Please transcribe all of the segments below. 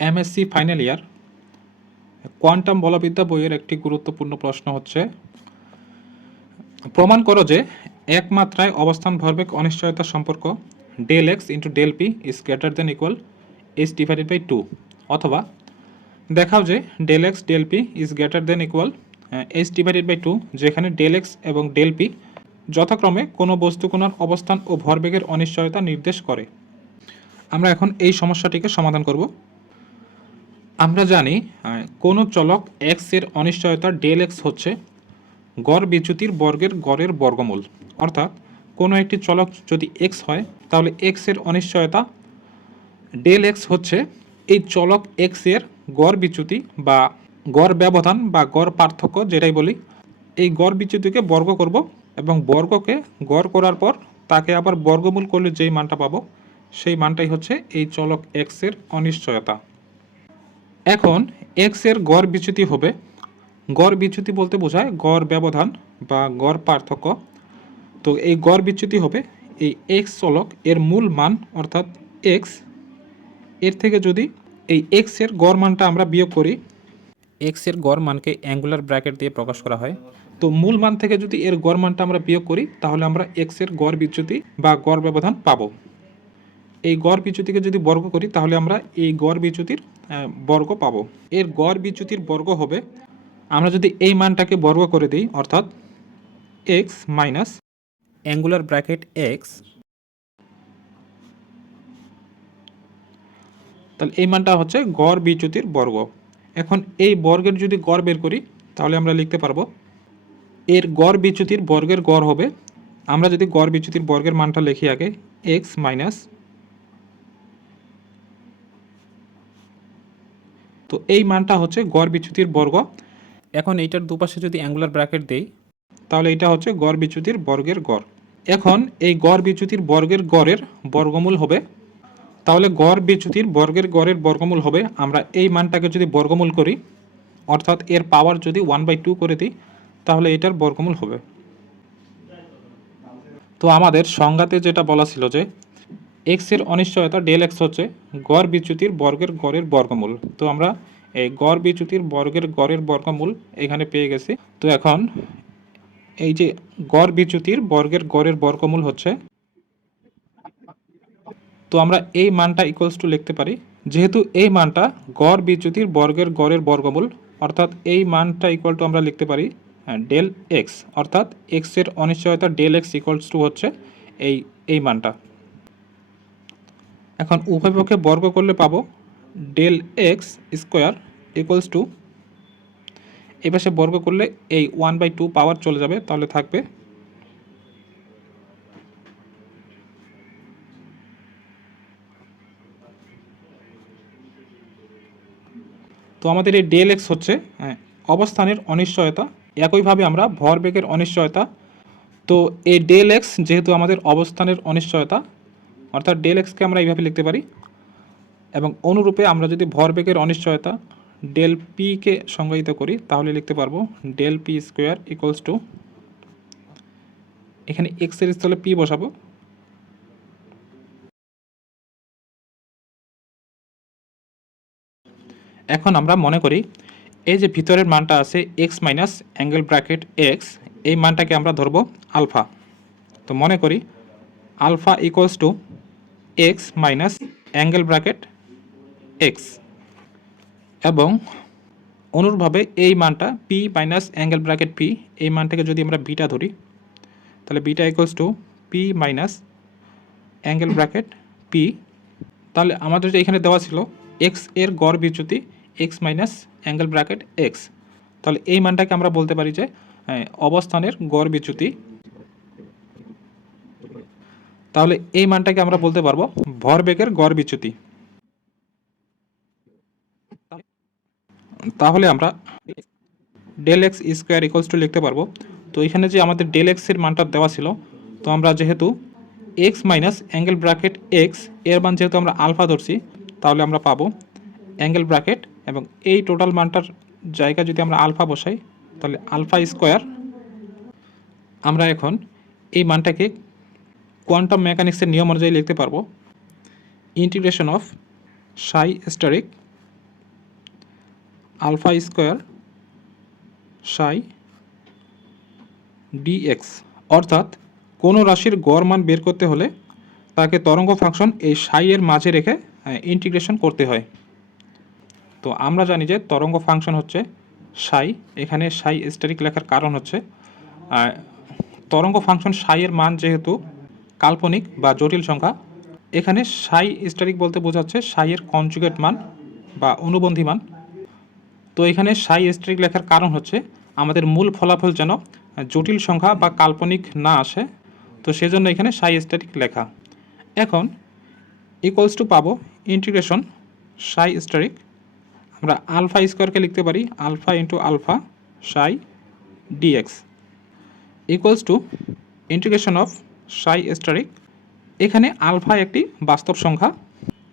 MSc final year quantum বলবিদ্যা বইয়ের একটি গুরুত্বপূর্ণ প্রশ্ন হচ্ছে, প্রমাণ করো যে এক মাত্রায় অবস্থান ভরবেগ অনিশ্চয়তা সম্পর্ক del X into del P is greater than equal H divided by 2, অথবা দেখাও যে del x del P is greater than equal H divided by 2, যেখানে ডেল এক্স এবং ডেল পি যথাক্রমে কোনো বস্তুকণার অবস্থান ও ভরবেগের অনিশ্চয়তা নির্দেশ করে। আমরা এখন এই সমস্যাটিকে সমাধান করব। আমরা জানি কোনো চলক এক্স এর অনিশ্চয়তা ডেল এক্স হচ্ছে গড় বিচ্যুতির বর্গের গড়ের বর্গমূল। অর্থাৎ কোনো একটি চলক যদি এক্স হয় তাহলে এক্স এর অনিশ্চয়তা ডেল এক্স হচ্ছে এই চলক এক্স এর গড় বিচ্যুতি বা গড় ব্যবধান বা গড় পার্থক্য, যেটাই বলি। এই গড় বিচ্যুতিকে বর্গ করব এবং বর্গকে গড় করার পর তাকে আবার বর্গমূল করলে যেই মানটা পাবো সেই মানটাই হচ্ছে এই চলক এক্স এর অনিশ্চয়তা। এখন এক্স এর গড় বিচ্যুতি হবে, গড় বিচ্যুতি বলতে বোঝায় গড় ব্যবধান বা গড় পার্থক্য। তো এই গড় বিচ্যুতি হবে এই এক্স চলক এর মূল মান অর্থাৎ এক্স, এর থেকে যদি এই এক্স এর গড় মানটা আমরা বিয়োগ করি, এক্স এর গড় মানকে অ্যাঙ্গুলার ব্র্যাকেট দিয়ে প্রকাশ করা হয়। তো মূল মান থেকে যদি এর গড় মানটা আমরা বিয়োগ করি তাহলে আমরা এক্স এর গড় বিচ্যুতি বা গড় ব্যবধান পাবো। এই গড় বিচ্যুতিকে যদি বর্গ করি তাহলে আমরা এই গড় বিচ্যুতির বর্গ পাবো। এর গড় বিচ্যুতির বর্গ হবে, আমরা যদি এই মানটাকে বর্গ করে দিই অর্থাৎ x minus angular bracket x, তাহলে এই মানটা হচ্ছে গড় বিচ্যুতির বর্গ। এখন এই বর্গের যদি গড় বের করি তাহলে আমরা লিখতে পারবো এর গড় বিচ্যুতির বর্গের গড় হবে, আমরা যদি গড় বিচ্যুতির বর্গের মানটা লিখি আগে এক্স মাইনাস, তো এই মানটা হচ্ছে গড় বিচ্যুতির বর্গ। এখন এইটার দুপাশে যদি অ্যাঙ্গুলার ব্র্যাকেট দেই তাহলে এটা হচ্ছে গড় বিচ্যুতির বর্গের গড়। এখন এই গড় বিচ্যুতির বর্গের গড়ের বর্গমূল হবে, তাহলে গড় বিচ্যুতির বর্গের গড়ের বর্গমূল হবে, আমরা এই মানটাকে যদি বর্গমূল করি অর্থাৎ এর পাওয়ার যদি 1/2 করে দিই তাহলে এটার বর্গমূল হবে। তো আমাদের সংজ্ঞাতে যেটা বলা ছিল যে এক্স এর অনিশ্চয়তা ডেল এক্স হচ্ছে গড় বিচ্যুতির বর্গের গড়ের বর্গমূল। তো আমরা এই গড় বিচ্যুতির বর্গের গড়ের বর্গমূল এখানে পেয়ে গেছি। তো এখন এই যে গড় বিচ্যুতির বর্গের গড়ের বর্গমূল হচ্ছে, তো আমরা এই মানটা ইকুয়ালস টু লিখতে পারি, যেহেতু এই মানটা গড় বিচ্যুতির বর্গের গড়ের বর্গমূল অর্থাৎ এই মানটা ইকুয়াল টু আমরা লিখতে পারি ডেল এক্স, অর্থাৎ এক্স এর অনিশ্চয়তা ডেল এক্স ইকুয়ালস টু হচ্ছে এই মানটা। এখন উভয় পক্ষে বর্গ করলে পাবো del x square equals to, এই পাশে বর্গ করলে এই 1/2 পাওয়ার চলে যাবে, তাহলে থাকবে তো আমাদের এই ডেল এক্স হচ্ছে অবস্থানের অনিশ্চয়তা। একইভাবে আমরা ভরবেগের অনিশ্চয়তা, তো এই ডেল এক্স যেহেতু আমাদের অবস্থানের অনিশ্চয়তা অর্থাৎ ডেল এক্সকে আমরা এইভাবে লিখতে পারি, এবং অনুরূপে আমরা যদি ভরবেগের অনিশ্চয়তা ডেল পিকে সংজ্ঞায়িত করি তাহলে লিখতে পারবো del P square equals to, এখানে এক্স এর স্থলে পি বসাবো, এখন আমরা মনে করি এই যে ভিতরের মানটা আছে X minus angle bracket X, এই মানটাকে আমরা ধরবো আলফা। তো মনে করি alpha equals to X minus angle bracket X, এবং অনুরূপভাবে এই মানটা P minus angle bracket P, এই মানটাকে যদি আমরা বিটা ধরি তাহলে beta equals to P minus angle bracket P. তাহলে আমাদের যে এখানে দেওয়া ছিল এক্স এর গড় বিচ্যুতি x minus angle bracket x, তাহলে এই মানটাকে আমরা বলতে পারি যে অবস্থানের গড় বিচ্যুতি, তাহলে এই মানটাকে আমরা বলতে পারবো ভরবেগের গড় বিচ্যুতি। তাহলে আমরা del x square equals to লিখতে পারবো, তো এখানে যে আমাদের ডেল এক্সের মানটা দেওয়া ছিল, তো আমরা যেহেতু x minus angle bracket x এর মান যেহেতু আমরা আলফা ধরছি তাহলে আমরা পাবো অ্যাঙ্গেল ব্র্যাকেট, এবং এই টোটাল মানটার জায়গা যদি আমরা আলফা বসাই তাহলে আলফা স্কোয়ার। আমরা এখন এই মানটাকে কোয়ান্টাম মেকানিক্সের নিয়ম অনুযায়ী লিখতে পারবো integration of psi asterisk alpha square psi DX. অর্থাৎ কোনো রাশির গড় মান বের করতে হলে তাকে তরঙ্গ ফাংশন এই সাই এর মাঝে রেখে ইন্টিগ্রেশন করতে হয়। তো আমরা জানি যে তরঙ্গ ফাংশন হচ্ছে সাই। এখানে সাই স্ট্যাটিক লেখার কারণ হচ্ছে তরঙ্গ ফাংশন সাই এর মান যেহেতু কাল্পনিক বা জটিল সংখ্যা, এখানে সাই স্ট্যাটিক বলতে বোঝাচ্ছে সাই এর কনজুগেট মান বা অনুবন্ধী মান। তো এখানে সাই স্ট্যাটিক লেখার কারণ হচ্ছে আমাদের মূল ফলাফল যেন জটিল সংখ্যা বা কাল্পনিক না আসে, তো সেজন্য এখানে সাই স্ট্যাটিক লেখা। এখন ইকুয়ালস টু পাবো ইন্টিগ্রেশন সাই স্ট্যাটিক, আমরা আলফা স্কোয়ারকে লিখতে পারি alpha into alpha psi DX equals to integration of psi static. এখানে আলফা একটি বাস্তব সংখ্যা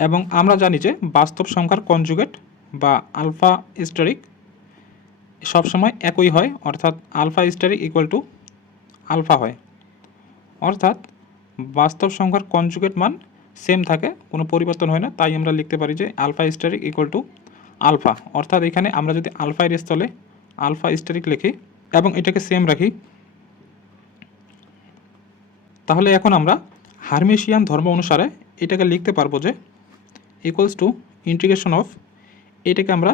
এবং আমরা জানি যে বাস্তব সংখ্যার কনজুগেট বা আলফা স্ট্যাটিক সবসময় একই হয়, অর্থাৎ alpha static equal to alpha হয়, অর্থাৎ বাস্তব সংখ্যার কনজুগেট মান সেম থাকে, কোনো পরিবর্তন হয় না। তাই আমরা লিখতে পারি যে alpha static equal to alpha. অর্থাৎ এখানে আমরা যদি আলফা এর স্থলে আলফা স্ট্যাটিক লিখি এবং এটাকে সেম রাখি, তাহলে এখন আমরা হার্মিশিয়ান ধর্ম অনুসারে এটাকে লিখতে পারবো যে ইকুয়ালস টু ইন্টিগ্রেশন অফ, এটাকে আমরা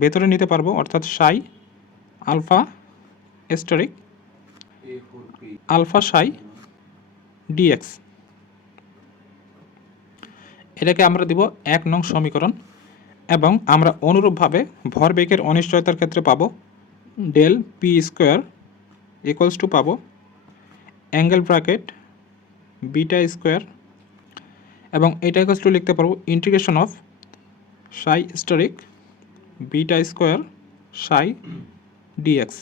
ভেতরে নিতে পারবো, অর্থাৎ সাই alpha static alpha psi dx. এটাকে আমরা দিব 1 নং সমীকরণ এবং আমরা অনুরূপভাবে ভরবেগের অনিশ্চয়তার ক্ষেত্রে পাবো del P square equals to পাবো অ্যাঙ্গেল ব্র্যাকেট বিটা স্কোয়ার এবং এটা ইকুয়ালস টু লিখতে পারবো integration of psi static beta square psi DX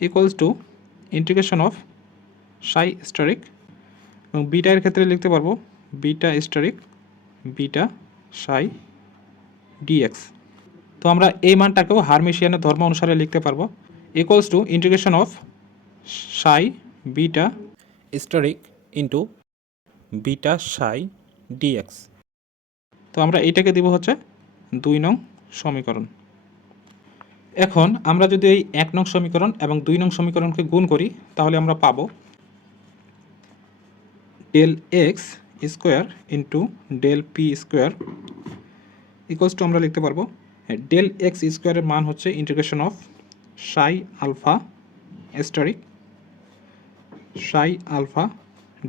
equals to integration of psi static এবং বিটা এর ক্ষেত্রে লিখতে পারবো beta static beta psi DX. তো আমরা এই মানটাকেও হার্মিশিয়ানের ধর্ম অনুসারে লিখতে পারবো equals to integration of psi beta static into beta psi DX. তো আমরা এইটাকে দিব হচ্ছে 2 নং সমীকরণ। এখন আমরা যদি এই 1 নং সমীকরণ এবং 2 নং সমীকরণকে গুণ করি তাহলে আমরা পাবো del x square into del P square equals to আমরা লিখতে পারবো ডেল এক্স স্কোয়ারের মান হচ্ছে integration of psi alpha static psi alpha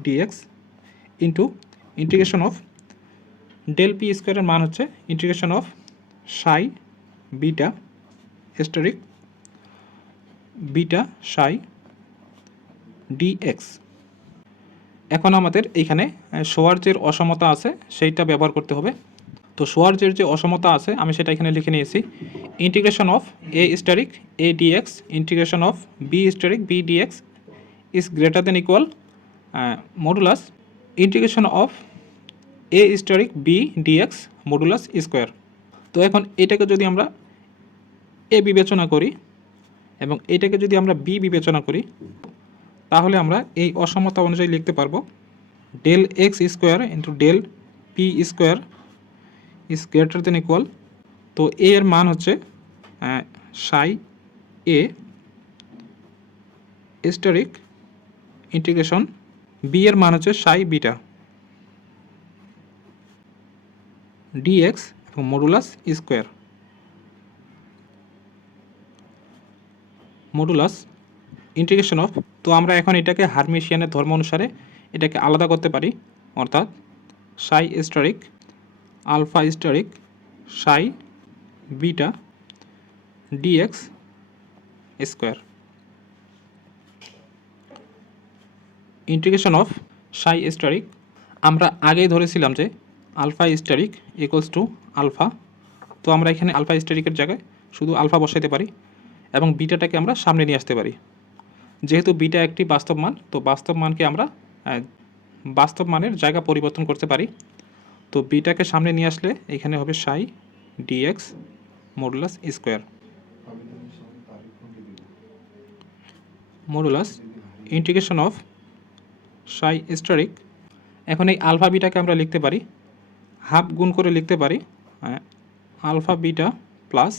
DX into integration of del P স্কোয়ারের মান হচ্ছে integration of psi beta static beta psi DX. এখন আমাদের এইখানে সোয়ার্জের অসমতা আছে সেইটা ব্যবহার করতে হবে। তো সোয়ার্জের যে অসমতা আছে আমি সেটা এখানে লিখে নিয়েছি integration of A static A DX integration of B static B DX is greater than equal modulus integration of A static B DX modulus square. তো এখন এটাকে যদি আমরা এ বিবেচনা করি এবং এটাকে যদি আমরা বি বিবেচনা করি তাহলে আমরা এই অসমতা অনুযায়ী লিখতে পারবো del x square into del P square is greater than equal, তো এ এর মান হচ্ছে সাই এ স্ট্যাটিক ইন্টিগ্রেশন বি এর মান হচ্ছে সাই বিটা ডিএক্স এবং modulus square modulus integration of. তো আমরা এখন এটাকে হার্মিশিয়ানের ধর্ম অনুসারে এটাকে আলাদা করতে পারি, অর্থাৎ psi static alpha static psi beta DX square integration of psi static. আমরা আগেই ধরেছিলাম যে alpha static equals to alpha, তো আমরা এখানে আলফা স্ট্যাটিকের জায়গায় শুধু আলফা বসাইতে পারি এবং বিটাটাকে আমরা সামনে নিয়ে আসতে পারি। যেহেতু বিটা একটি বাস্তব মান, তো বাস্তব মানকে আমরা বাস্তব মানের জায়গা পরিবর্তন করতে পারি। তো বিটাকে সামনে নিয়ে আসলে এখানে হবে psi dx modulus square modulus integration of psi static. এখন এই আলফা বিটাকে আমরা লিখতে পারি হাফ গুণ করে লিখতে পারি alpha beta plus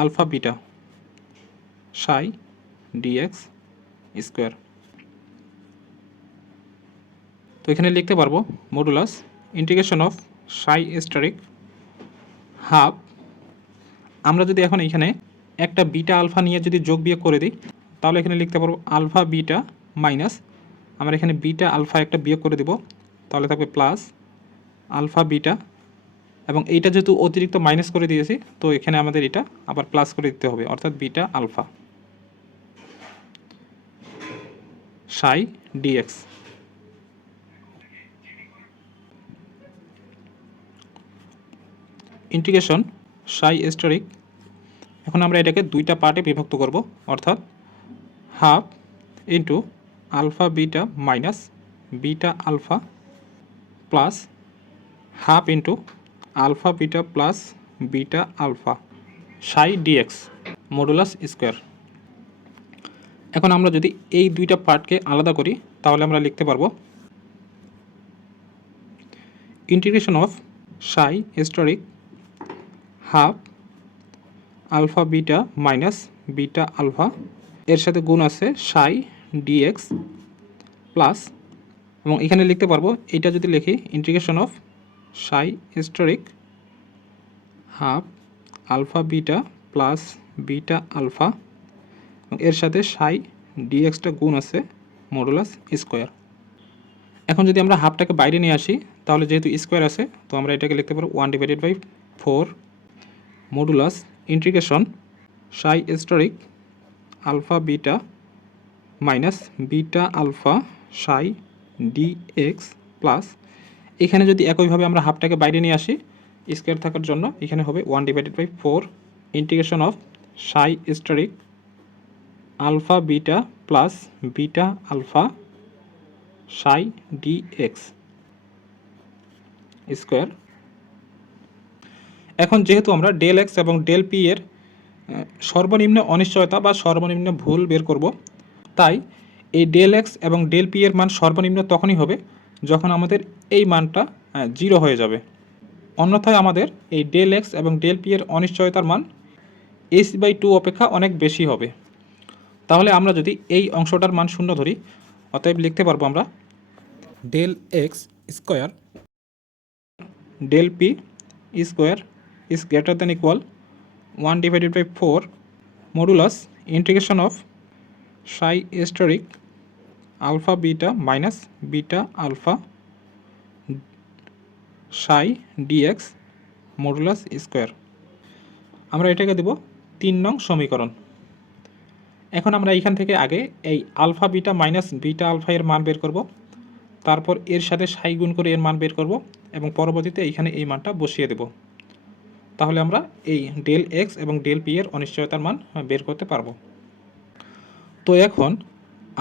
alpha beta psi DX square. তো এখানে লিখতে পারবো modulus integration of psi asterisk half. আমরা যদি এখন এখানে একটা বিটা আলফা নিয়ে যদি যোগ বিয়োগ করে দিই, তাহলে এখানে লিখতে পারবো আলফা বিটা মাইনাস, আমরা এখানে বিটা আলফা একটা বিয়োগ করে দেব, তাহলে থাকবে প্লাস আলফা বিটা, এবং এইটা যেহেতু অতিরিক্ত মাইনাস করে দিয়েছি, তো এখানে আমাদের এটা আবার প্লাস করে দিতে হবে, অর্থাৎ beta alpha psi DX. Integration psi asterisk, এখন আমরা এটাকে দুইটা পার্টে বিভক্ত করব, অর্থাৎ half into alpha beta minus beta alpha plus half into alpha beta plus beta alpha psi dx modulus square. এখন আমরা যদি এই দুইটা পার্টকে আলাদা করি, তাহলে আমরা লিখতে পারবো integration of psi asterisk half alpha beta minus beta alpha, এর সাথে গুণ আছে সাই ডিএক্স প্লাস, এবং এখানে লিখতে পারবো এটা যদি লিখি integration of psi asterisk half alpha beta plus beta alpha, এবং এর সাথে সাই ডিএক্সটা গুণ আছে মডুলাস স্কোয়ার। এখন যদি আমরা হাফটাকে বাইরে নিয়ে আসি, তাহলে যেহেতু স্কোয়ার আছে, তো আমরা এটাকে লিখতে পারবো 1/4 modulus integration psi asterisk alpha beta minus beta alpha psi DX plus, এখানে যদি একইভাবে আমরা হাফটাকে বাইরে নিয়ে আসি স্কোয়ার থাকার জন্য, এখানে হবে 1/4 integration of psi asterisk alpha beta plus beta alpha psi DX square. এখন যেহেতু আমরা ডেল এক্স এবং ডেল পি এর সর্বনিম্ন অনিশ্চয়তা বা সর্বনিম্ন ভুল বের করব, তাই এই ডেল এক্স এবং ডেল পি এর মান সর্বনিম্ন তখনই হবে যখন আমাদের এই মানটা 0 হয়ে যাবে, অন্যথায় আমাদের এই ডেল এক্স এবং ডেল পি এর অনিশ্চয়তার মান h/2 অপেক্ষা অনেক বেশি হবে। তাহলে আমরা যদি এই অংশটার মান 0 ধরি, অতএব লিখতে পারবো আমরা del x square del P square is greater than equal 1/4 modulus integration of psi asterisk alpha beta minus beta alpha psi dx modulus square. আমরা এটাকে দেব 3 নং সমীকরণ। এখন আমরা এখান থেকে আগে এই alpha beta minus beta alpha এর মান বের করব, তারপর এর সাথে সাই গুণ করে এর মান বের করব, এবং পরবর্তীতে এইখানে এই মানটা বসিয়ে দেব। তাহলে আমরা এই ডেল এক্স এবং ডেল পি এর অনিশ্চয়তার মান বের করতে পারবো। তো এখন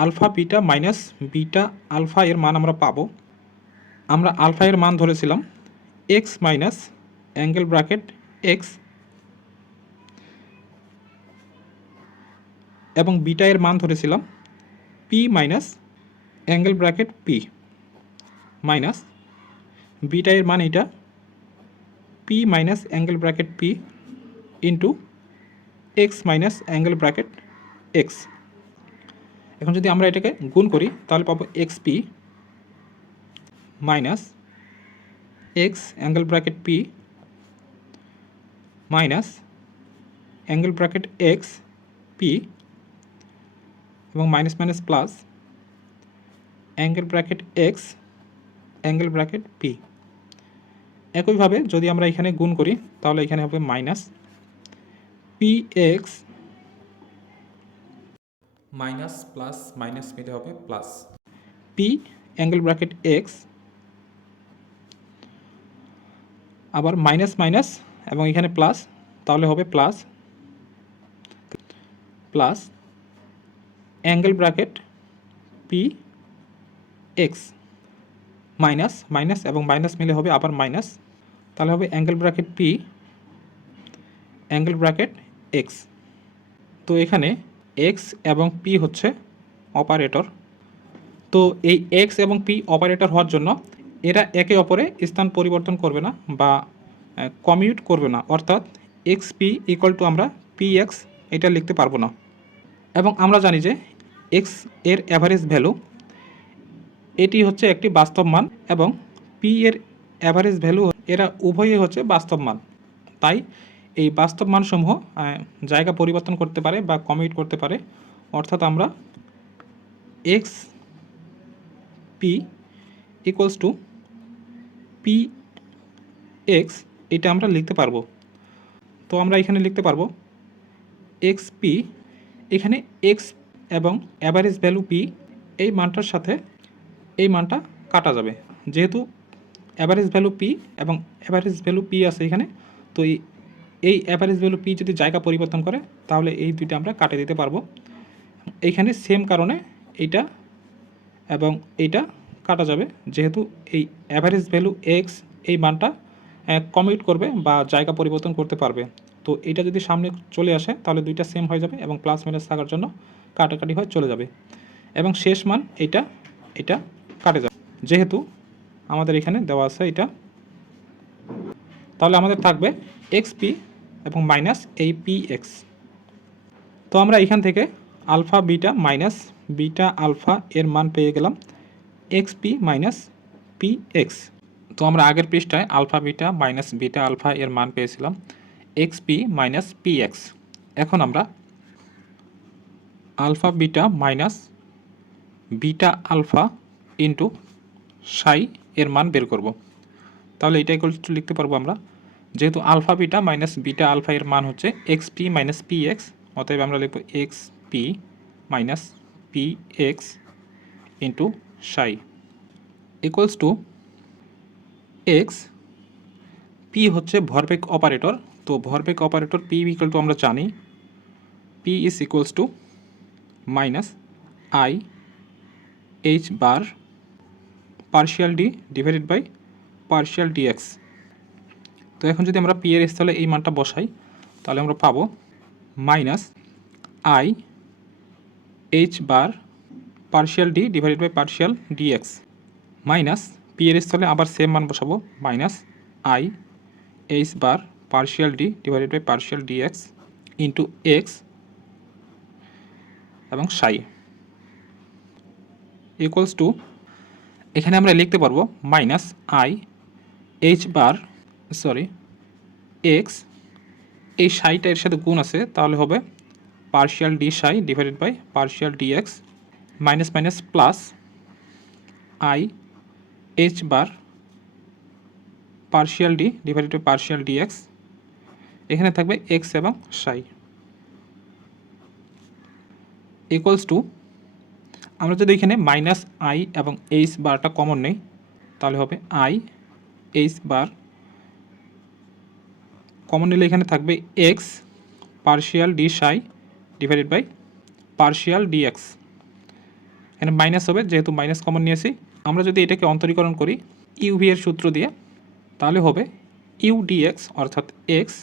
alpha beta minus beta alpha এর মান আমরা পাবো। আমরা আলফা এর মান ধরেছিলাম X minus angle bracket X, এবং বিটা এর মান ধরেছিলাম P minus angle bracket P minus beta এর মান এটা P minus angle bracket P into X minus angle bracket X. এখন যদি আমরা এটাকে গুণ করি, তাহলে পাবো x P minus x angle bracket P minus angle bracket x P, এবং minus minus plus angle bracket x angle bracket p. একইভাবে যদি আমরা এখানে গুণ করি, তাহলে এখানে হবে minus P x minus plus minus মিলে হবে plus p angle bracket x, আবার মাইনাস মাইনাস এবং এখানে প্লাস, তাহলে হবে plus plus angle bracket p x minus minus এবং মাইনাস মিলে হবে আবার মাইনাস, তাহলে হবে angle bracket P angle bracket x. তো এখানে এক্স এবং পি হচ্ছে অপারেটর। তো এই এক্স এবং পি অপারেটর হওয়ার জন্য এরা একে অপরে স্থান পরিবর্তন করবে না বা কমিউট করবে না, অর্থাৎ এক্স পি ইকুয়াল টু আমরা পি পি এক্স এটা লিখতে পারবো না। এবং আমরা জানি যে এক্স এর অ্যাভারেজ ভ্যালু এটি হচ্ছে একটি বাস্তব মান এবং পি এর অ্যাভারেজ ভ্যালু এরা উভয়ই হচ্ছে বাস্তব মান। তাই এই বাস্তব মানসমূহ জায়গা পরিবর্তন করতে পারে বা কমিউট করতে পারে। অর্থাৎ আমরা x P equals to P x এটা আমরা লিখতে পারবো। তো আমরা এখানে লিখতে পারবো এক্স পি, এখানে এক্স এবং অ্যাভারেজ ভ্যালু পি এই মানটার সাথে এই মানটা কাটা যাবে, যেহেতু অ্যাভারেজ ভ্যালু পি এবং অ্যাভারেজ ভ্যালু পি আছে এখানে। তো এই অ্যাভারেজ ভ্যালু পি যদি জায়গা পরিবর্তন করে তাহলে এই দুইটা আমরা কাটে দিতে পারবো। এইখানে সেম কারণে এইটা এবং এইটা কাটা যাবে, যেহেতু এই অ্যাভারেজ ভ্যালু এক্স এই মানটা কমিউট করবে বা জায়গা পরিবর্তন করতে পারবে। তো এটা যদি সামনে চলে আসে তাহলে দুইটা সেম হয়ে যাবে এবং প্লাস মাইনাস থাকার জন্য কাটাকাটি হয়ে চলে যাবে এবং শেষ মান এটা কাটে যাবে, যেহেতু আমাদের এখানে দেওয়া আছে এটা। তাহলে আমাদের থাকবে এক্স পি এবং মাইনাস এই পি এক্স। তো আমরা এখান থেকে alpha beta minus beta alpha এর মান পেয়ে গেলাম X P minus P X. তো আমরা আগের পৃষ্ঠায় alpha beta minus beta alpha এর মান পেয়েছিলাম X P minus P X. এখন আমরা alpha beta minus beta alpha into psi এর মান বের করব। তাহলে এটা ইকুয়াল টু লিখতে পারবো আমরা, যেহেতু alpha beta minus beta alpha এর মান হচ্ছে X P minus P X, অতএব আমরা লিখব X P minus P X into psi equals to X P হচ্ছে ভরবেগ অপারেটর। তো ভরবেগ অপারেটর পি ইকুয়াল টু আমরা জানি P is equals to minus I H bar partial D divided by partial DX. তো এখন যদি আমরা পি এর স্থলে এই মানটা বসাই তাহলে আমরা পাবো minus I H bar partial D divided by partial DX minus P এর স্থলে আবার সেম মান বসাবো minus I H bar partial D divided by partial DX into X এবং সাই ইকুয়ালস টু, এখানে আমরা লিখতে পারবো minus I H bar X, এই সাইটা এর সাথে গুণ আছে তাহলে হবে partial D psi divided by partial DX minus minus plus I H bar partial D divided by partial DX, এখানে থাকবে এক্স এবং সাই ইকুয়ালস টু, আমরা যদি এখানে মাইনাস আই এবং এইচ বারটা কমন নেই তাহলে হবে আই এইচ বার, কমন নিলে এখানে থাকবে X partial D psi divided by partial DX, এখানে মাইনাস হবে যেহেতু মাইনাস কমন নিয়েছি। আমরা যদি এটাকে অন্তরীকরণ করি ইউভি এর সূত্র দিয়ে তাহলে হবে ইউ ডিএক্স অর্থাৎ X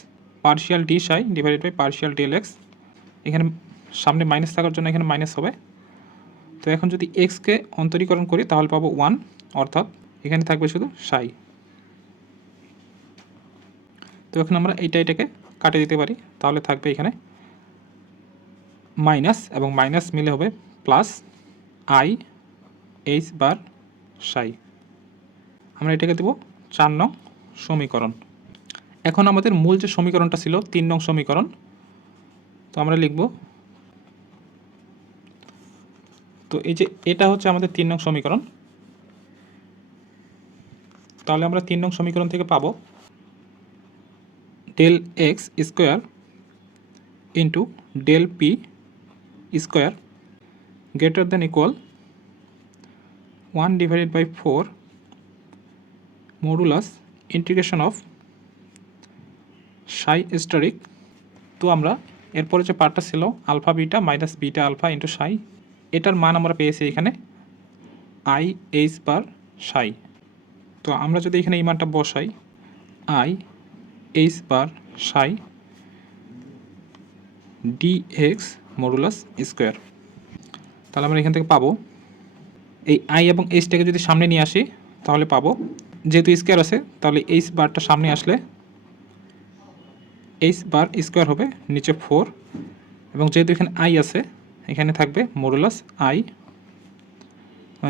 partial D psi divided by partial DL X, এখানে সামনে মাইনাস থাকার জন্য এখানে মাইনাস হবে। তো এখন যদি এক্সকে অন্তরীকরণ করি তাহলে পাবো 1, অর্থাৎ এখানে থাকবে শুধু সাই। তো এখন আমরা এটাকে কাটে দিতে পারি, তাহলে থাকবে এখানে মাইনাস এবং মাইনাস মিলে হবে প্লাস আই এইচ বার সাই। আমরা এটাকে দেবো 4 নং সমীকরণ। এখন আমাদের মূল যে সমীকরণটা ছিল 3 নং সমীকরণ, তো আমরা লিখব, তো এই যে এটা হচ্ছে আমাদের 3 নং সমীকরণ। তাহলে আমরা 3 নং সমীকরণ থেকে পাবো del x square into del P square greater than equal 1 divided by 4 modulus integration of psi asterisk. তো আমরা এরপরে যে পার্টটা ছিল alpha beta minus beta alpha into psi, এটার মান আমরা পেয়েছি এখানে আই এইচ বার সাই। তো আমরা যদি এখানে এই মানটা বসাই I H bar Sai D x modulus square, তাহলে আমরা এখান থেকে পাবো এই আই এবং এইচটাকে যদি সামনে নিয়ে আসি তাহলে পাবো, যেহেতু স্কোয়ার আছে তাহলে এইচ বারটা সামনে আসলে এইচ বার স্কোয়ার হবে নিচে 4, এবং যেহেতু এখানে আই আছে এখানে থাকবে মডুলাস আই,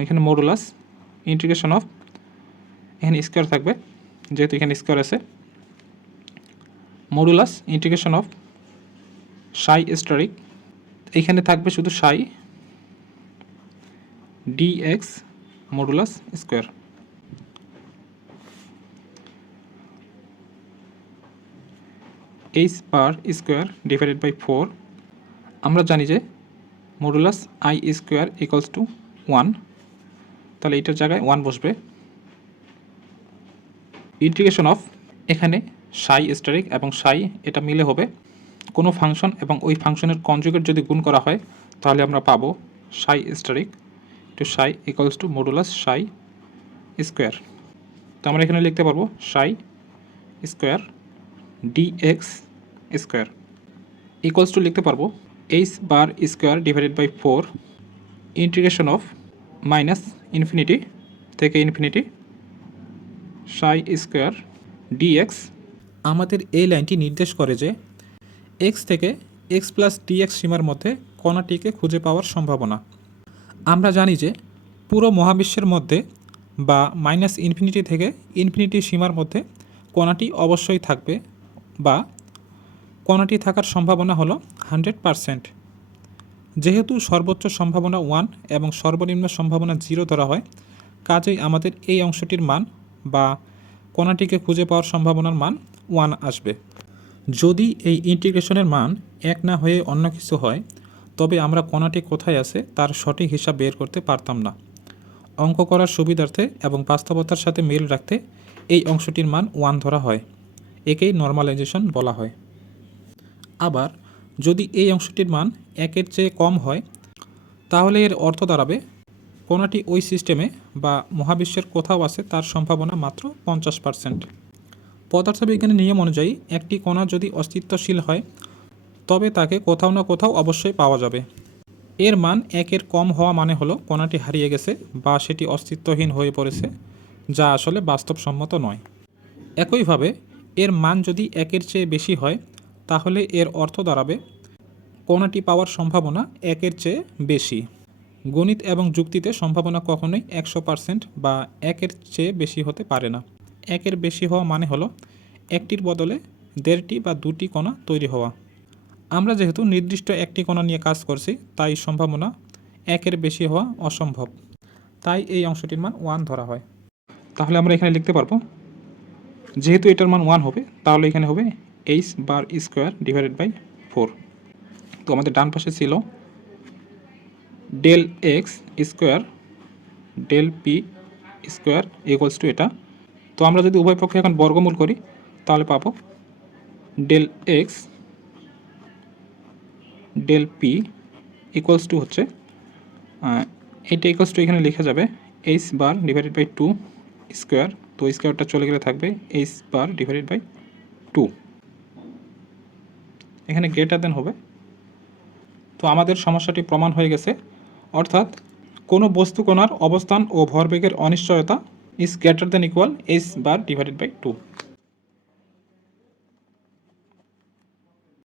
এখানে মডুলাস ইন্টিগ্রেশন অফ, এখানে স্কোয়ার থাকবে যেহেতু এখানে স্কোয়ার আছে, modulus integration of psi asterisk, এইখানে থাকবে শুধু psi dx modulus square. H bar square divided by 4, আমরা জানি যে modulus I square equals to 1, তাহলে এইটার জায়গায় 1 বসবে। ইন্টিগ্রেশন অফ, এখানে সাই স্টারিক এবং সাই এটা মিলে হবে কোনো ফাংশন এবং ওই ফাংশনের কনজুগেট যদি গুণ করা হয় তাহলে আমরা পাবো psi asterisk to psi equals to modulus psi square. তো আমরা এখানে লিখতে পারবো psi square dx square equals to লিখতে পারবো H bar square divided by 4 integration of minus infinity থেকে ইনফিনিটি সাই স্কোয়ার dx। আমাদের এই লাইনটি নির্দেশ করে যে x থেকে x প্লাস dx সীমার মধ্যে কণাটিকে খুঁজে পাওয়ার সম্ভাবনা। আমরা জানি যে পুরো মহাবিশ্বের মধ্যে বা মাইনাস ইনফিনিটি থেকে ইনফিনিটি সীমার মধ্যে কণাটি অবশ্যই থাকবে, বা কণাটি থাকার সম্ভাবনা হলো 100%। যেহেতু সর্বোচ্চ সম্ভাবনা 1 এবং সর্বনিম্ন সম্ভাবনা 0 ধরা হয়, কাজেই আমাদের এই অংশটির মান বা কণাটিকে খুঁজে পাওয়ার সম্ভাবনার মান 1 আসবে। যদি এই ইন্টিগ্রেশনের মান 1 না হয়ে অন্য কিছু হয় তবে আমরা কণাটি কোথায় আছে তার সঠিক হিসাব বের করতে পারতাম না। অঙ্ক করার সুবিধার্থে এবং বাস্তবতার সাথে মিল রাখতে এই অংশটির মান 1 ধরা হয়, একেই নর্মালাইজেশন বলা হয়। আবার যদি এই অংশটির মান 1-এর চেয়ে কম হয় তাহলে এর অর্থ দাঁড়াবে কণাটি ওই সিস্টেমে বা মহাবিশ্বের কোথাও আছে তার সম্ভাবনা মাত্র 50%। পদার্থবিজ্ঞানের নিয়ম অনুযায়ী একটি কণা যদি অস্তিত্বশীল হয় তবে তাকে কোথাও না কোথাও অবশ্যই পাওয়া যাবে। এর মান 1-এর কম হওয়া মানে হলো কণাটি হারিয়ে গেছে বা সেটি অস্তিত্বহীন হয়ে পড়েছে, যা আসলে বাস্তবসম্মত নয়। একইভাবে এর মান যদি 1-এর চেয়ে বেশি হয় তাহলে এর অর্থ দাঁড়াবে কণাটি পাওয়ার সম্ভাবনা 1-এর চেয়ে বেশি। গণিত এবং যুক্তিতে সম্ভাবনা কখনোই 100% বা 1-এর চেয়ে বেশি হতে পারে না। 1-এর বেশি হওয়া মানে হলো একটির বদলে 1.5টি বা 2টি কণা তৈরি হওয়া। আমরা যেহেতু নির্দিষ্ট একটি কণা নিয়ে কাজ করছি তাই সম্ভাবনা 1-এর বেশি হওয়া অসম্ভব, তাই এই অংশটির মান 1 ধরা হয়। তাহলে আমরা এখানে লিখতে পারবো যেহেতু এটার মান 1 হবে তাহলে এখানে হবে h bar square divided by 4। তো আমাদের ডান পাশে ছিল del x square del P square equals to এটা। তো আমরা যদি উভয় পক্ষে এখন বর্গমূল করি তাহলে পাবো del x del p equals to হচ্ছে এটা ইকুয়ালস টু এখানে লেখা যাবে h bar divided by 2 square. তো স্কোয়ারটা চলে গেলে থাকবে এইচ বার ডিভাইডেড বাই 2, এখানে গ্রেটার দেন হবে। তো আমাদের সমস্যাটি প্রমাণ হয়ে গেছে, অর্থাৎ কোনো বস্তু কণার অবস্থান ও ভরবেগের অনিশ্চয়তা is greater than equal h bar divided by 2।